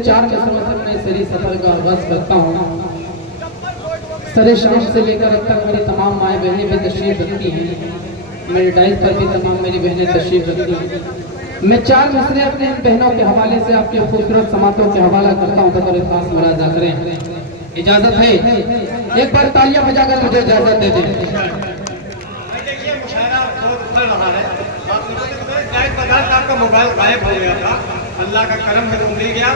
चार मिसरों से मैं सरी सफर का आगाज करता हूँ। सरे शाम से लेकर अब तक मेरी तमाम माएँ बहनें भी तशरीफ रखती हैं, मेरे डाइस पर भी तमाम मेरी बहनें तशरीफ रखती हैं। मैं चार मिसरे अपने इन बहनों के हवाले से आपके खूबसूरत समातों के हवाला करता हूँ, बतौर खास मुलाजा करें। इजाजत है? एक बार तालियां बजाकर मुझे इजाजत दे दें। आपका मोबाइल गायब हो गया था, अल्लाह का करम है, वो मिल गया।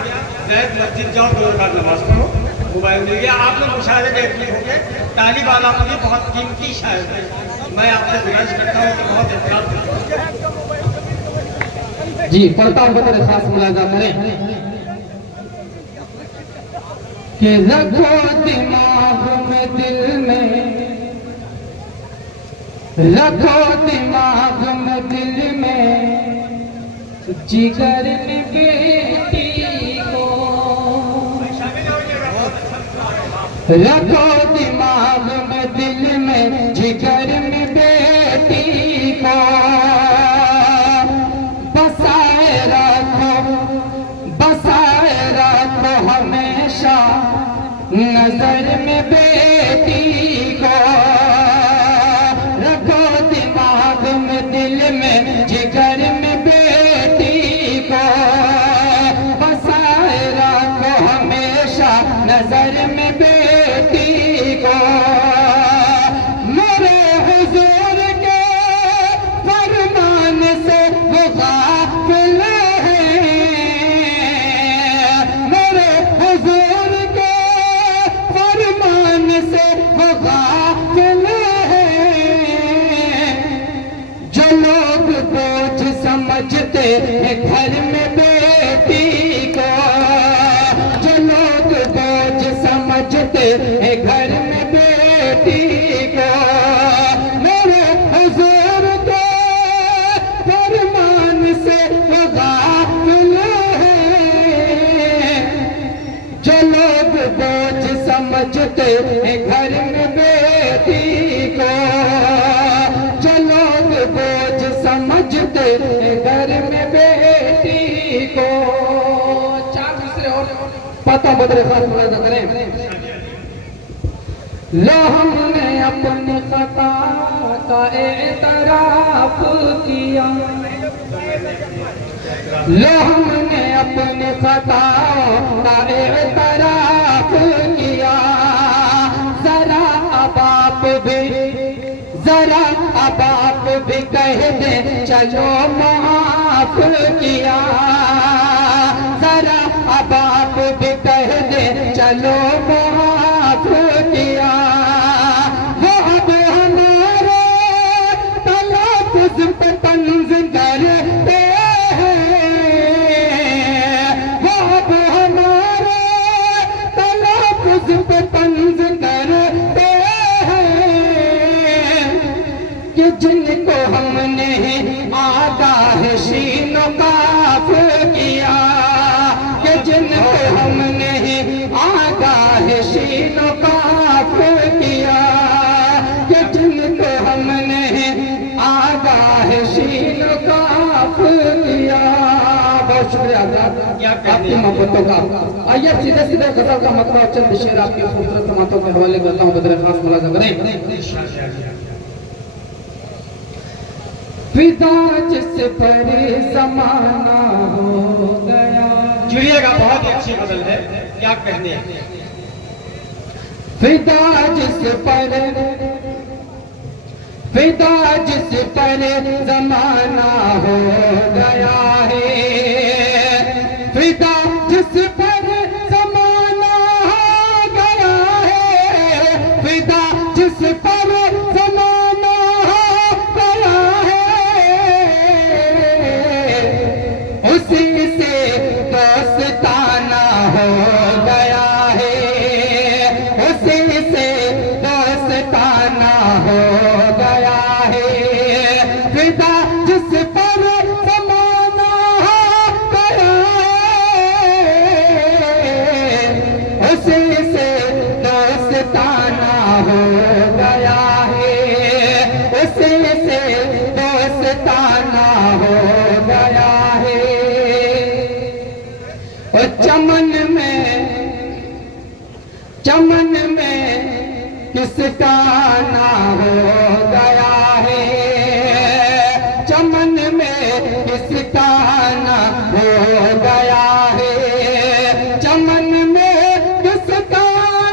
जैद मस्जिद जाओ, 2 रकात नमाज पढ़ो, मोबाइल मिल गया। आप लोग मुशायरे में एक्टिव हो गए। तालिब आला मुझे बहुत कीमती शायर है, मैं आपसे गुजारिश करता हूँ कि बहुत एहतियात जी पढ़ता हूँ, बतौर खास मुलाजा करें कि रखो दिमाग में दिल में, रखो दिमाग में दिल में, जिगर में बेटी को, रखो दिमाग में दिल में, जिगर में बेटी को, बसाए रखो हमेशा नजर में बेटी को, रखो दिमाग में दिल में, जिगर में बेटी को, बसाए रखो हमेशा नजर में बेटी को। मेरे हुजूर के फरमान से वो गाफिल है, मेरे हुजूर के फरमान से वो गाफिल है। जो लोग बोझ समझते हैं घर में बेटी को, जो लोग बोझ समझते हैं घर में बेटी को, मेरे हुजूर के फरमान से वो गाफिल है। जो लोग बोझ समझते हैं घर में बेटी को, जो लोग बोझ समझते हैं घर में बेटी को। चार दूसरे और पता बदले खास मुलाजा करें। लो हमने अपनी खता का एतराफ किया, लो हमने अपनी खता का एतराफ किया। जरा अब आप भी कह दे चलो माफ किया, जरा अब आप भी कह दे चलो माफ किया। वो अब हमारे तलफ़ुज़ पे तंज़ करते हैं, वो अब हमारे तलफ़ुज़ पे तंज़ करते हैं कि जिनको हमने आगाह शीनो काफ किया, कि जिनको हमने आगाह शीनो काफ किया, कि जिनको हमने आगाह शीनो काफ किया। बहुत शुक्रिया आपकी मोहब्बतों का। आइए सीधे सीधे गजल का मतलब चंद शेर आपके खूबसूरत समातों के हवाले करता हूँ, बदर खास मुलाजा करें। फिदा जिस पर ज़माना हो गया, जुड़िएगा, बहुत ही अच्छी गजल है, क्या कहने हैं। फिदा जिस पर ज़माना हो गया है, फिदा जिस पर ज़माना हो गया है, फिदा जिस पर ज़माना हो गया है, उसी से दोस्ताना हो गया है, उसी से दोस्ताना हो गया है। फिदा जिस पर ज़माना हो गया है, उसी से दोस्ताना हो गया है, उसी से दोस्ताना हो गया है। चमन चमन में किसका ना हो गया है, चमन में किसका ना हो गया है, चमन में किसका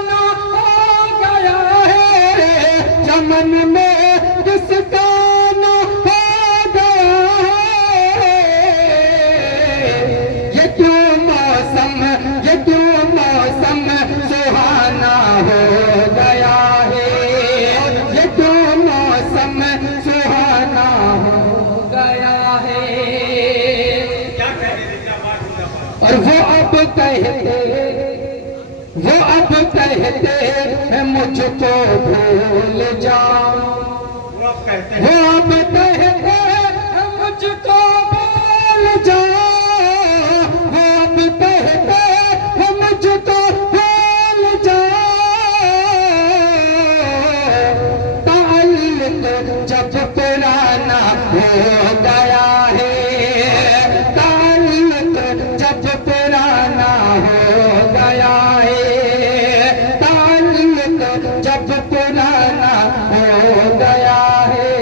ना हो गया है, चमन में किसका ना हो गया है। ये क्यों मौसम सुहाना हो गया है, ये क्यों मौसम सुहाना हो गया है। क्या कह रहे थे, क्या बात? और वो अब कहते मैं मुझको भूल जाऊं, वो अब कहते वो हैं अब कहते मैं मुझको भूल जाऊं, वो अब कहते मैं मुझको भूल जाऊं। ताल्लुक जब पुराना हो गया है, ताल्लुक जब पुराना हो गया है, ताल्लुक जब पुराना हो गया है।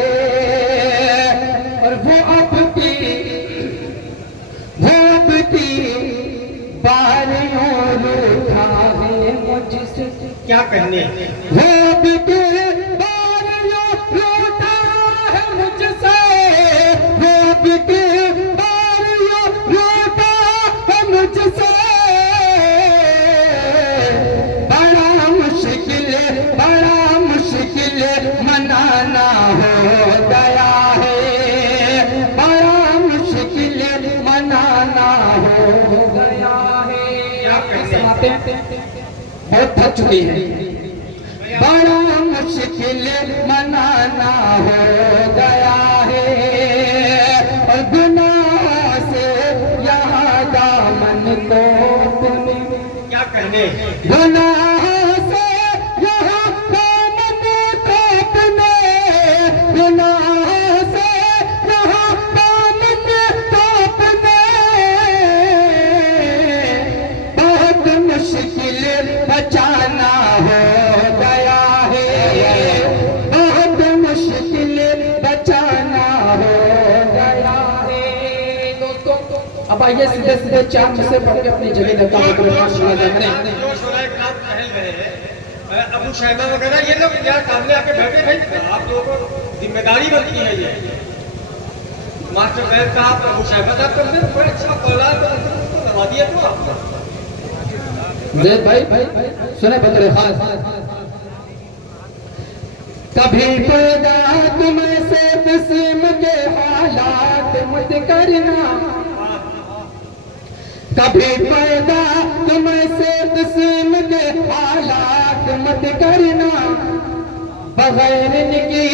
और वो अब की बारियों रूठा है मुझसे, क्या कहने, वो अब की बारियों रूठा है मुझसे, वो अब की बारियों रूठा है मुझसे। बड़ा मुश्किल मनाना हो गया है, बड़ा मुश्किल मनाना हो गया है। बहुत थक चुकी है। बड़ा मुश्किल मनाना हो गया है, और गुनाह से यहाँ दामन को अपने, क्या कहने, गुनाह से यहाँ दामन को अपने, गुनाह से यहाँ दामन को अपने। बहुत मुश्किल बचाना हो गया है, बहुत मुश्किल बचाना हो गया है। दोस्तों अब आइए सीधे सीधे चार से पढ़ के अपनी जगह देता हूँ। जो शोरा इकराम टहल रहे हैं, अबू शहबा वगैरह, ये लोग क्या सामने आके बैठे भाई, आप लोगों को जिम्मेदारी बनती है ये। मास्टर साहब साहब अबू शहबा साहब तो हमने बड़े अच्छा कौलार को लगा दिया तो आपको। जैद भाई सुने बतरे खास, कभी पैदा तुमसे किस्म के हालात मत करना, कभी पैदा तुमसे किस्म के हालात मत करना, बगैर इनकी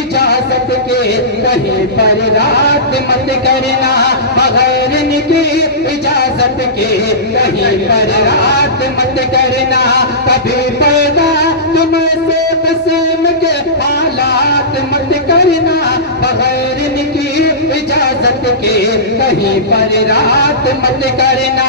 इजाजत के कहीं पर रात मत करना, बगैर इनकी इजाजत के कहीं पर रात मत करना। कभी पैदा तुमसे किस्म के हालात मत करना, बगैर इनकी इजाजत के कहीं पर रात मत करना।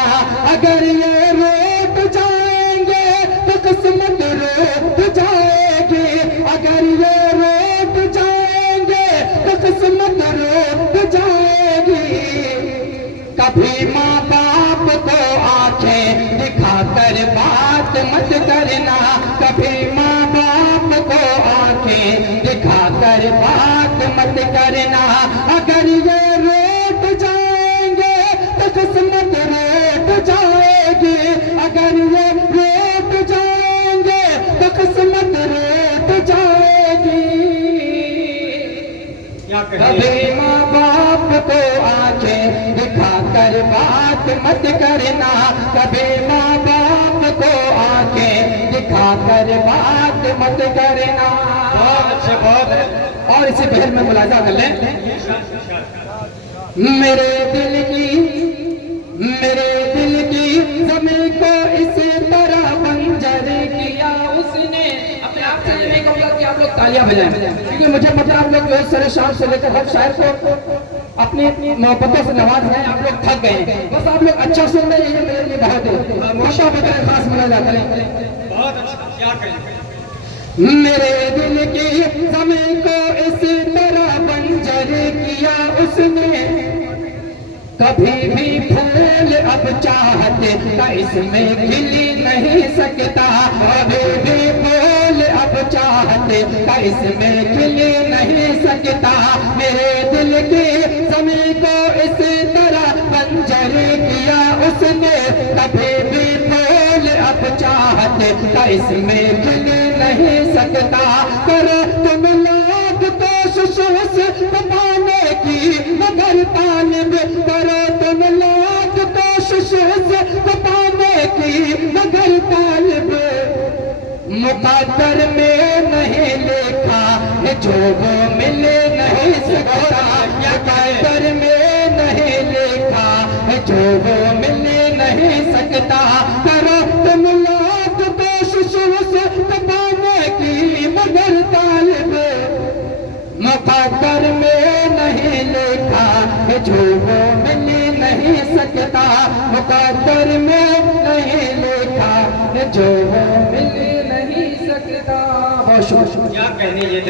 अगर ये रोक जाएंगे तो किस्मत रोक जाएगी, अगर ये रोक जाएंगे तो किस्मत रोक जाएगी। कभी माँ बाप को आंखें दिखाकर बात मत करना, कभी माँ बाप को आंखें दिखाकर बात मत करना। अगर ये रोक जाएंगे तो किस्मत रोक जाएगी, अगर ये रोक जाएंगे तो किस्मत रोक जाएगी। क्या कहने, कभी माँ बाप को आंखें दिखाकर बात मत करना, कभी माँ बाप को आंखें दिखाकर बात मत करना। बहुत अच्छे, बहुत है। और इसी बहर में मुलाजा कर लें। मेरे दिल की जमीन को इसी तरह बंजर किया उसने। अपने आप से ये नहीं कहूँगा कि आप लोग तालियां बजाएं, क्योंकि मुझे पता है आप लोग जो है सरे शाम से लेकर हर शायर को अपनी मोहब्बतों से नवाज गए, आप लोग थक गए हैं। बस आप लोग अच्छा सुन रहे हैं, ये मेरे लिए बहुत है। मोशा बताए खास मना जाता है। बहुत अच्छा, क्या कहें। मेरे दिल की ज़मीन को इस तरह बंजर किया उसने, कभी भी फूल अब चाहते का इसमें खिल नहीं सकता, कभी भी फूल अब चाहते का इसमें खिल नहीं सकता। मेरे दिल की ज़मीन को इस तरह बंजर किया उसने, कभी भी फूल अब चाहते का इसमें खिल नहीं सकता। करो तुम लाख कोशिशों से बताने की मगर तालिब, करो तुम लाख कोशिशों से बताने की मगर तालिब, मुकद्दर में नहीं लिखा है जो वो मिल नहीं सकता, मुकद्दर में नहीं लिखा है जो वो मिल नहीं सकता। करो तुम लाख कोशिशों से बताने की मगर तालिब, मुकद्दर में नहीं लिखा है जो वो मिल नहीं सकता, मुकद्दर में नहीं लिखा है जो वो मिल नहीं सकता। बहुत शुक्रिया। क्या कहने ये